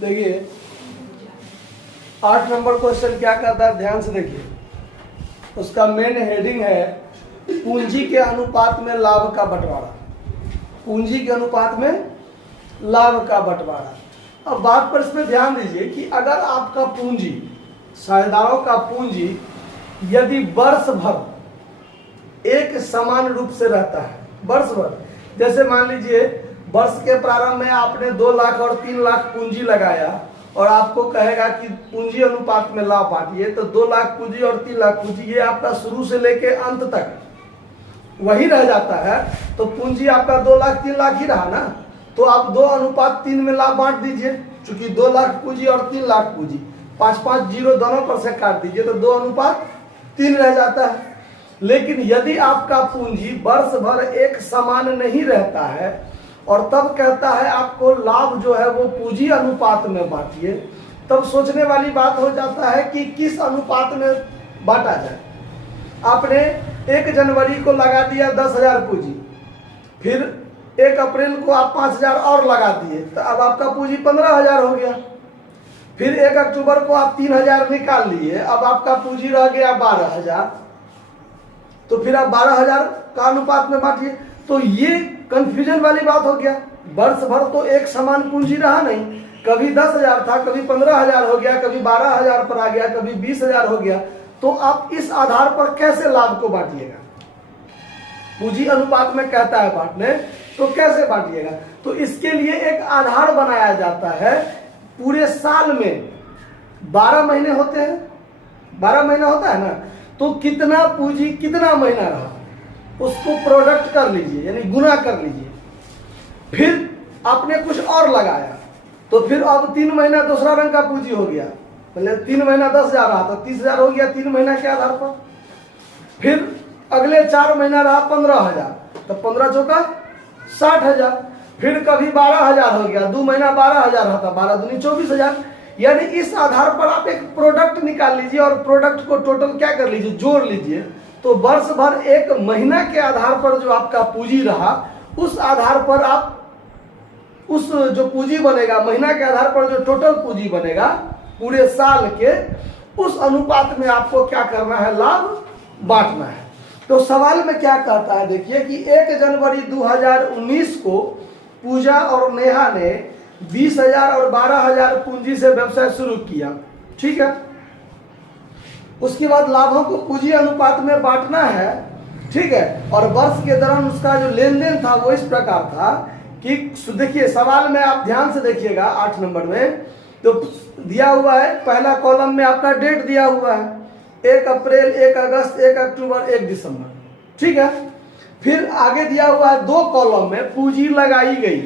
देखिए 8 number question क्या कहता है, ध्यान से देखिए। उसका मेन हेडिंग है पूंजी के अनुपात में लाभ का बंटवारा। पूंजी के अनुपात में लाभ का बंटवारा। अब बात पर इसमें ध्यान दीजिए कि अगर आपका पूंजी, साझेदारों का पूंजी यदि वर्ष भर एक समान रूप से रहता है, वर्ष भर, जैसे मान लीजिए वर्ष के प्रारंभ में आपने 2 लाख और 3 लाख पूंजी लगाया और आपको कहेगा कि पूंजी अनुपात में लाभ बांटिए, तो 2 लाख पूंजी और 3 लाख पूंजी ये आपका शुरू से लेके अंत तक वही रह जाता है, तो पूंजी आपका 2 लाख 3 लाख ही रहा ना, तो आप 2:3 में लाभ बांट दीजिए। चूंकि 2 लाख पूंजी और 3 लाख पूंजी, 5-5 जीरो दोनों पर से काट दीजिए तो 2:3 रह जाता है। लेकिन यदि आपका पूंजी वर्ष भर एक समान नहीं रहता है और तब कहता है आपको लाभ जो है वो पूंजी अनुपात में बांटिए, तब सोचने वाली बात हो जाता है कि किस अनुपात में बांटा जाए। आपने 1 जनवरी को लगा दिया 10,000 पूंजी, फिर 1 अप्रैल को आप 5,000 और लगा दिए, तो अब आपका पूंजी 15,000 हो गया। फिर 1 अक्टूबर को आप 3,000 निकाल लिए, अब आपका पूंजी रह गया 12,000, तो फिर आप 12,000 का अनुपात में बांटिए। तो ये कंफ्यूजन वाली बात हो गया। वर्ष भर तो एक समान पूंजी रहा नहीं, कभी 10,000 था, कभी 15,000 हो गया, कभी 12,000 पर आ गया, कभी 20,000 हो गया। तो आप इस आधार पर कैसे लाभ को बांटिएगा? पूंजी अनुपात में कहता है बांटने, तो कैसे बांटिएगा? तो इसके लिए एक आधार बनाया जाता है। पूरे साल में 12 महीने होते हैं, 12 महीना होता है ना, तो कितना पूंजी कितना महीना रहा उसको प्रोडक्ट कर लीजिए, यानी गुना कर लीजिए। फिर आपने कुछ और लगाया, तो फिर अब 3 महीना दूसरा रंग का पूंजी हो गया, मतलब 3 महीना 10,000 रहा तो 30,000 हो गया 3 महीना के आधार पर। फिर अगले 4 महीना रहा 15,000, तो 15 चौका 60,000। फिर कभी 12,000 हो गया, 2 महीना 12,000 रहा था, 12 दूनी 24,000। यानी इस आधार पर आप एक प्रोडक्ट निकाल लीजिए और प्रोडक्ट को टोटल क्या कर लीजिए, जोड़ लीजिए। तो वर्ष भर एक महीना के आधार पर जो आपका पूंजी रहा, उस आधार पर आप उस जो पूंजी बनेगा, महीना के आधार पर जो टोटल पूंजी बनेगा पूरे साल के, उस अनुपात में आपको क्या करना है, लाभ बांटना है। तो सवाल में क्या कहता है, देखिए कि 1 जनवरी 2019 को पूजा और नेहा ने 20,000 और 12,000 पूंजी से व्यवसाय शुरू किया, ठीक है। उसके बाद लाभों को पूंजी अनुपात में बांटना है, ठीक है। और वर्ष के दौरान उसका जो लेन देन था वो इस प्रकार था कि देखिए सवाल में आप ध्यान से देखिएगा 8 नंबर में, तो दिया हुआ है पहला कॉलम में आपका डेट दिया हुआ है 1 अप्रैल, 1 अगस्त, 1 अक्टूबर, 1 दिसंबर, ठीक है। फिर आगे दिया हुआ है 2 कॉलम में पूंजी लगाई गई,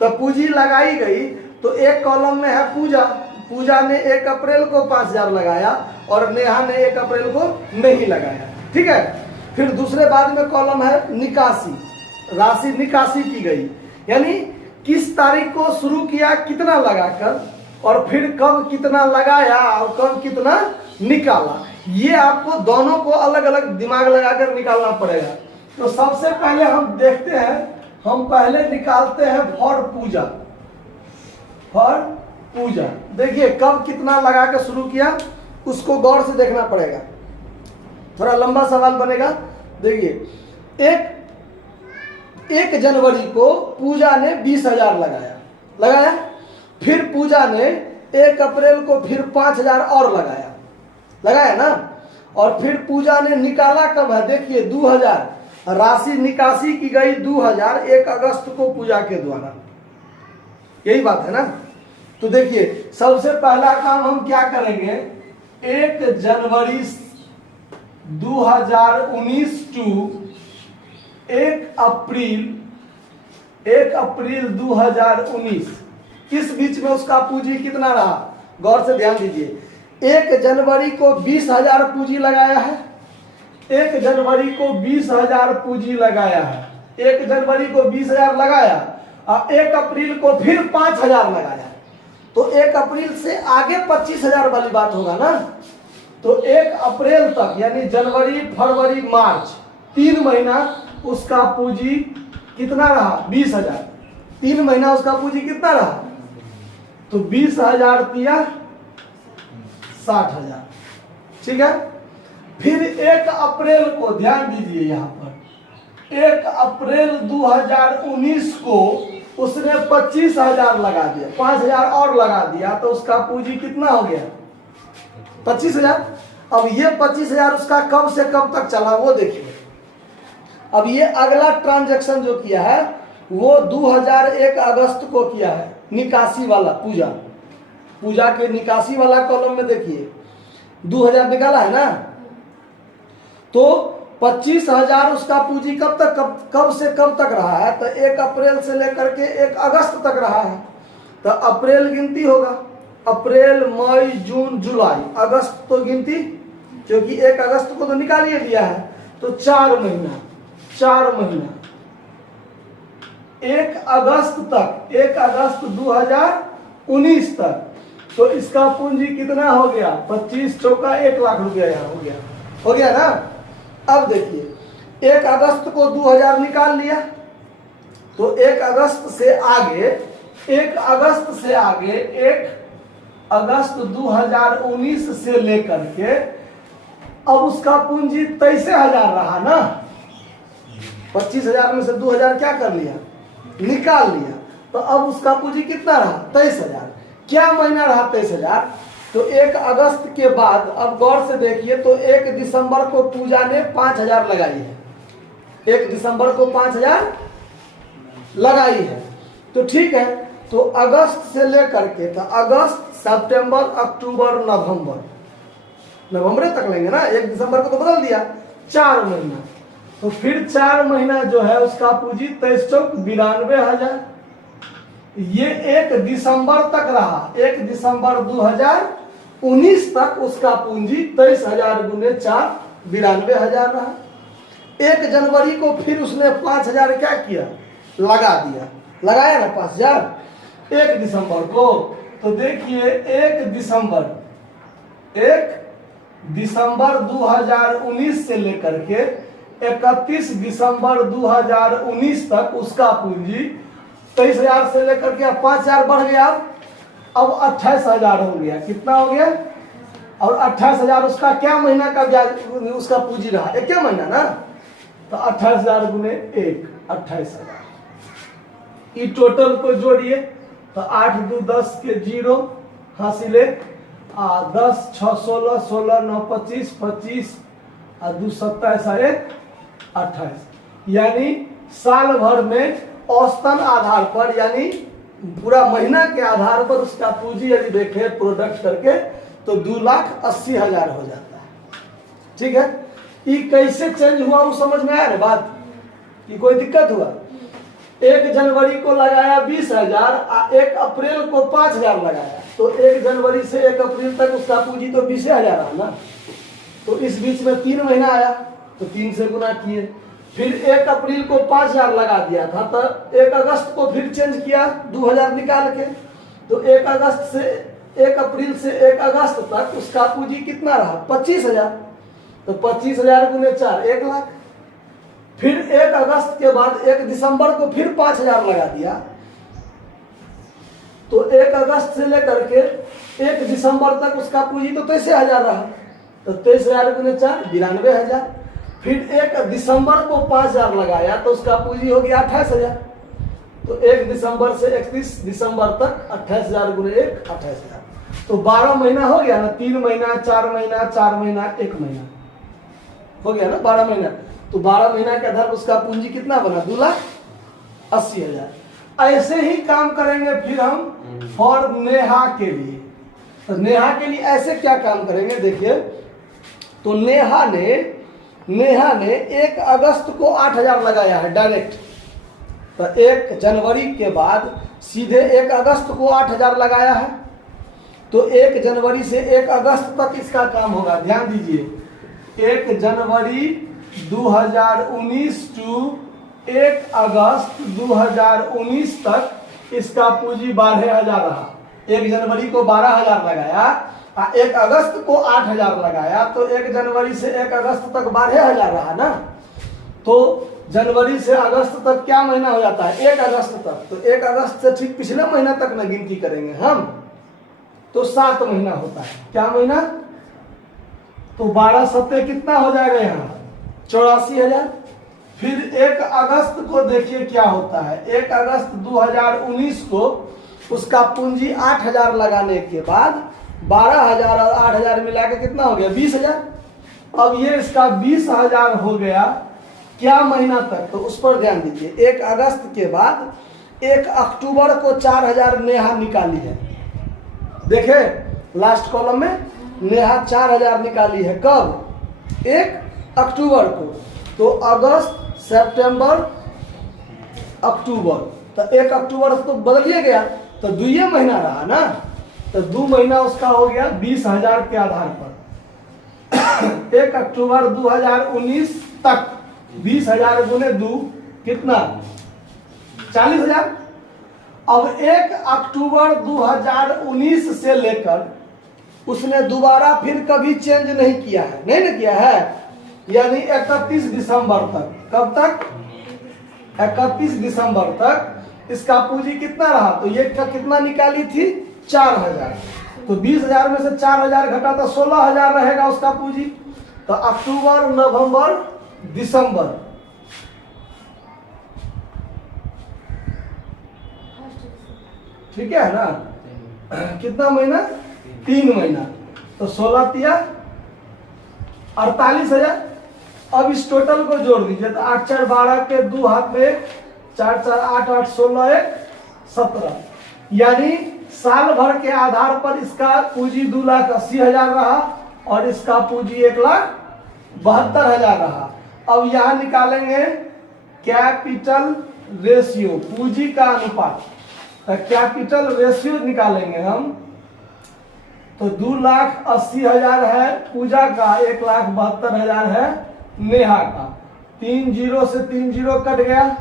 तो पूंजी लगाई गई तो एक कॉलम में है पूजा, पूजा ने 1 अप्रैल को 5,000 लगाया और नेहा ने 1 अप्रैल को नहीं लगाया, ठीक है। फिर दूसरे बाद में कॉलम है निकासी, राशि निकासी की गई, यानी किस तारीख को शुरू किया, कितना लगाकर, और फिर कब कितना लगाया और कब कितना निकाला। ये आपको दोनों को अलग अलग दिमाग लगाकर निकालना पड़ेगा। तो सबसे पहले हम देखते हैं, हम पहले निकालते हैं फॉर पूजा। फॉर पूजा देखिए कब कितना लगा कर शुरू किया, उसको गौर से देखना पड़ेगा, थोड़ा लंबा सवाल बनेगा। देखिए 1 जनवरी को पूजा ने 20,000 लगाया, फिर पूजा ने 1 अप्रैल को फिर 5,000 और लगाया ना, और फिर पूजा ने निकाला कब है, देखिए 2,000, राशि निकासी की गई 2,000 1 अगस्त को पूजा के द्वारा, यही बात है ना। तो देखिए सबसे पहला काम हम क्या करेंगे, 1 जनवरी 2019 टू 1 अप्रैल 2019, किस बीच में उसका पूंजी कितना रहा, गौर से ध्यान दीजिए। 1 जनवरी को 20,000 पूंजी लगाया है, 1 जनवरी को 20,000 पूंजी लगाया है, 1 जनवरी को 20,000 लगाया और 1 अप्रैल को फिर 5,000 लगाया, तो 1 अप्रैल से आगे 25,000 वाली बात होगा ना। तो 1 अप्रैल तक यानी जनवरी, फरवरी, मार्च 3 महीना उसका पूंजी कितना रहा, 20,000। 3 महीना उसका पूंजी कितना रहा, तो 20,000 दिया 60,000, ठीक है। फिर 1 अप्रैल को ध्यान दीजिए, यहाँ पर 1 अप्रैल 2019 को उसने 25,000 लगा दिया, 5,000 और लगा दिया, तो उसका पूंजी कितना हो गया 25,000। अब ये 25,000 उसका कब से कब तक चला वो देखिए। अब ये अगला ट्रांजैक्शन जो किया है वो 2001 अगस्त को किया है, निकासी वाला पूजा के निकासी वाला कॉलम में देखिए 2000 निकाला है ना। तो 25,000 उसका पूंजी कब से कब तक रहा है, तो 1 अप्रैल से लेकर के 1 अगस्त तक रहा है। तो अप्रैल गिनती होगा, अप्रैल मई जून जुलाई, अगस्त तो गिनती, क्योंकि 1 अगस्त को तो निकाल ही दिया है। तो 4 महीना 1 अगस्त तक, 1 अगस्त 2019 तक, तो इसका पूंजी कितना हो गया 25 चौका 1 लाख रुपया यहाँ हो गया ना। अब देखिए 1 अगस्त को 2000 निकाल लिया, तो 1 अगस्त से आगे 1 अगस्त 2019 से लेकर के अब उसका पूंजी 23,000 रहा ना। 25,000 में से 2,000 क्या कर लिया, निकाल लिया। तो अब उसका पूंजी कितना रहा 23,000। क्या महीना रहा 23,000, तो 1 अगस्त के बाद, अब गौर से देखिए, तो 1 दिसंबर को पूजा ने 5,000 लगाई है, 1 दिसंबर को 5,000 लगाई है। तो ठीक है, तो अगस्त से लेकर के, तो अगस्त सितंबर अक्टूबर नवंबर तक लेंगे ना, 1 दिसंबर को तो बदल दिया, 4 महीना। तो फिर 4 महीना जो है उसका पूंजी 23 चौक 92,000। ये 1 दिसंबर तक रहा, 1 दिसंबर 2019 तक उसका पूंजी 23,000 गुने 4 92,000 रहा। 1 जनवरी को फिर उसने 5,000 क्या किया, लगा दिया, लगाया ना 5,000 1 दिसंबर को। तो देखिए 1 दिसंबर 2019 से लेकर के 31 दिसंबर 2019 तक उसका पूंजी 23,000 से लेकर के 5,000 बढ़ गया, अब 28,000 हो गया। कितना हो गया, और 28,000 उसका क्या महीना का ब्याज, उसका पूंजी रहा, एक क्या महीना ना। तो 28,000 गुने 1 28,000। ये टोटल को जोड़िए, तो 8 2 10 के 0 हासिले 10 6 16 16 9 25 25 और 2 27 और 1 28, यानी साल भर में औसतन आधार पर, यानी पूरा महीना के आधार पर उसका पूंजी यदि देखें प्रोडक्ट करके तो 2,80,000 हो जाता है। ठीक है, ये कैसे चेंज हुआ वो समझ में आया ना बात, कि कोई दिक्कत हुआ। 1 जनवरी को लगाया 20,000, 1 अप्रैल को 5,000 लगाया, तो 1 जनवरी से 1 अप्रैल तक उसका पूंजी तो 20,000 रहा ना। तो इस बीच में 3 महीना आया, तो 3 से गुना किए, फिर 1 अप्रैल को 5,000 लगा दिया था, तो 1 अगस्त को फिर चेंज किया 2,000 निकाल के। तो 1 अप्रैल से 1 अगस्त तक उसका पूंजी कितना रहा 25,000, तो 25,000 गुने 4 1 लाख। फिर 1 अगस्त के बाद 1 दिसंबर को फिर 5,000 लगा दिया, तो 1 अगस्त से लेकर के 1 दिसंबर तक उसका पूंजी तो 23,000 रहा, तो 23,000 गुने 4 92,000। फिर 1 दिसंबर को 5,000 लगाया, तो उसका पूंजी हो गया 28,000। तो 1 दिसंबर से 31 दिसंबर तक 28,000 गुने 1 28,000। तो 12 महीना हो गया ना, 3 महीना 4 महीना 4 महीना 1 महीना हो गया ना 12 महीना। तो 12 महीना के आधार पर उसका पूंजी कितना बना 2,80,000। ऐसे ही काम करेंगे फिर हम फॉर नेहा के लिए। तो नेहा के लिए ऐसे क्या काम करेंगे देखिए, तो नेहा ने 1 अगस्त को 8,000 लगाया है डायरेक्ट, तो 1 जनवरी के बाद सीधे 1 अगस्त को 8,000 लगाया है। तो 1 जनवरी से 1 अगस्त तक इसका काम होगा, ध्यान दीजिए 1 जनवरी 2019 टू 1 अगस्त 2019 तक इसका पूंजी 12,000 रहा। 1 जनवरी को 12,000 लगाया, 1 अगस्त को 8,000 लगाया, तो 1 जनवरी से 1 अगस्त तक 12,000 रहा ना। तो जनवरी से अगस्त तक क्या महीना हो जाता है? 1 अगस्त तक। तो 1 अगस्त से ठीक पिछले महीना तक ना गिनती करेंगे हम, तो 7 महीना होता है। क्या महीना? तो 12 सत्ते कितना हो जाएगा यहाँ? 84,000। फिर 1 अगस्त को देखिए क्या होता है। 1 अगस्त 2019 को उसका पूंजी 8,000 लगाने के बाद 12,000 और 8,000 मिला के कितना हो गया? 20,000। अब ये इसका 20,000 हो गया क्या महीना तक? तो उस पर ध्यान दीजिए। 1 अगस्त के बाद 1 अक्टूबर को 4,000 नेहा निकाली है। देखे लास्ट कॉलम में नेहा 4,000 निकाली है। कब? 1 अक्टूबर को। तो अगस्त, सितंबर, अक्टूबर, तो 1 अक्टूबर तो बदलिए गया, तो 2 महीना रहा ना, तो 2 महीना उसका हो गया 20,000 के आधार पर। 1 अक्टूबर 2019 तक 20,000 गुने 2 कितना? 40,000। अब 1 अक्टूबर 2019 से लेकर उसने दोबारा फिर कभी चेंज नहीं किया है, नहीं ना किया है, यानी 31 दिसंबर तक। कब तक? 31 दिसंबर तक इसका पूंजी कितना रहा? तो ये कितना निकाली थी? 4,000। तो 20,000 में से 4,000 घटा तो 16,000 रहेगा उसका पूंजी। तो अक्टूबर, नवंबर, दिसंबर, ठीक है ना? कितना महीना? 3 महीना। तो 16 तिया 48,000। अब इस टोटल को जोड़ दीजिए। तो 8 4 12 के 2 हाथ में 4 4 8 8 16 1 17, यानी साल भर के आधार पर इसका पूंजी 2,80,000 रहा और इसका पूंजी 1,72,000 रहा। अब यहां निकालेंगे कैपिटल रेशियो, पूंजी का अनुपात। कैपिटल रेशियो निकालेंगे हम, तो 2,80,000 है पूजा का, 1,72,000 है नेहा का। 3 0 से 3 0 कट गया,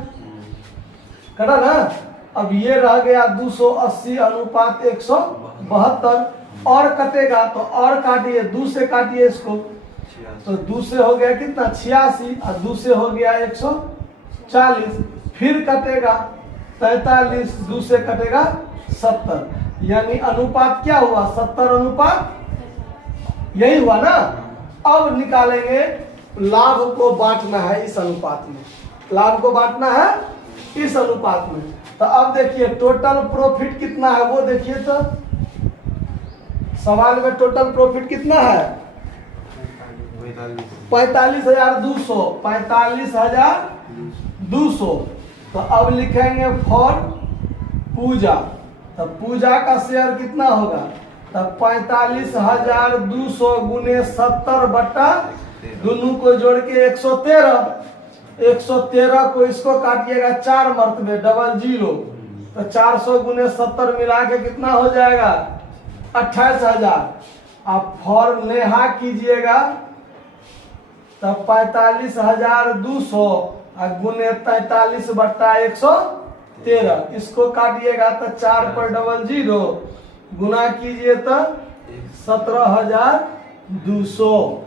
कटा ना? अब ये रह गया 280 अनुपात 172, और कटेगा तो और काटिए, 2 से काटिए इसको, तो 2 से हो गया कितना? 86, और 2 से हो गया 140, फिर कटेगा 43, 2 से कटेगा 70, यानी अनुपात क्या हुआ? 70 अनुपात, यही हुआ ना? अब निकालेंगे लाभ को बांटना है इस अनुपात में, लाभ को बांटना है इस अनुपात में। तो अब देखिए टोटल प्रॉफिट कितना है वो देखिए। तो सवाल में टोटल प्रॉफिट कितना है? 45,200, 45,200। तो अब लिखेंगे फॉर पूजा, तो पूजा का शेयर कितना होगा? तब 45,200 गुने 70 बटा दोनों को जोड़ के 113। 113 को इसको काटिएगा 4 मरतबे, 00, तो 400 गुने 70 मिला के कितना हो जाएगा? 28,000। आप फॉर नेहा कीजिएगा तब 45,200 गुने 43 बट्टा 113, इसको काटिएगा तो 4 पर 00, गुना कीजिए तो 17,200।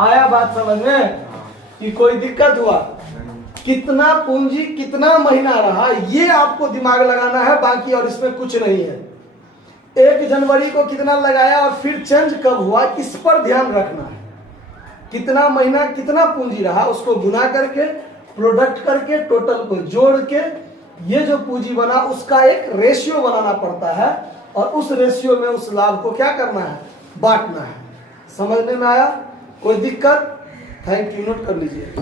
आया बात समझ में कि कोई दिक्कत हुआ? कितना पूंजी कितना महीना रहा ये आपको दिमाग लगाना है, बाकी और इसमें कुछ नहीं है। 1 जनवरी को कितना लगाया और फिर चेंज कब हुआ, इस पर ध्यान रखना है। कितना महीना कितना पूंजी रहा उसको गुना करके, प्रोडक्ट करके, टोटल को जोड़ के ये जो पूंजी बना उसका एक रेशियो बनाना पड़ता है, और उस रेशियो में उस लाभ को क्या करना है? बांटना है। समझने में आया? कोई दिक्कत? थैंक यू, नोट कर लीजिए।